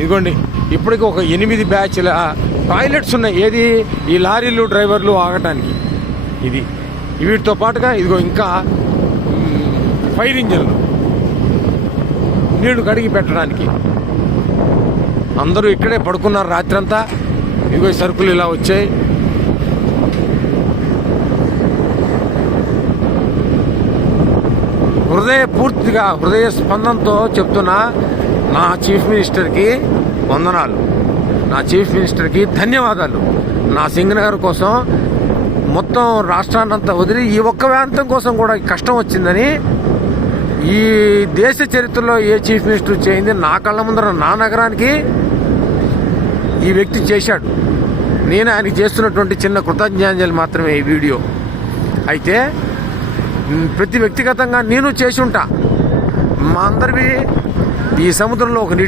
ఇదిగోండి ఇప్పటికి ఒక ఎనిమిది బ్యాచ్ల టాయిలెట్స్ ఉన్నాయి. ఏది? ఈ లారీలు డ్రైవర్లు ఆగటానికి. ఇది. వీటితో పాటుగా ఇదిగో ఇంకా ఫైర్ ఇంజన్లు. నీళ్ళు కడిగి పెట్టడానికి. అందరూ ఇక్కడే పడుకున్నారు రాత్రంతా. ఇదిగో సరుకులు ఇలా వచ్చాయి. హృదయ పూర్తిగా హృదయ స్పందనతో చెప్తున్నా నా చీఫ్ మినిస్టర్కి వందనాలు. నా చీఫ్ మినిస్టర్కి ధన్యవాదాలు. నా సింగనగర్ కోసం మొత్తం రాష్ట్రాన్నంతా వదిలి ఈ ఒక్క ప్రాంతం కోసం కూడా కష్టం వచ్చిందని ఈ దేశ చరిత్రలో ఏ చీఫ్ మినిస్టర్ చేయింది నా కళ్ళ ముందర నా నగరానికి ఈ వ్యక్తి చేశాడు. నేను ఆయనకి చేస్తున్నటువంటి చిన్న కృతజ్ఞాంజలి మాత్రమే ఈ వీడియో. అయితే ప్రతి వ్యక్తిగతంగా నేను చేసి ఉంటా. మా అందరివి ఈ సముద్రంలో ఒక నీటి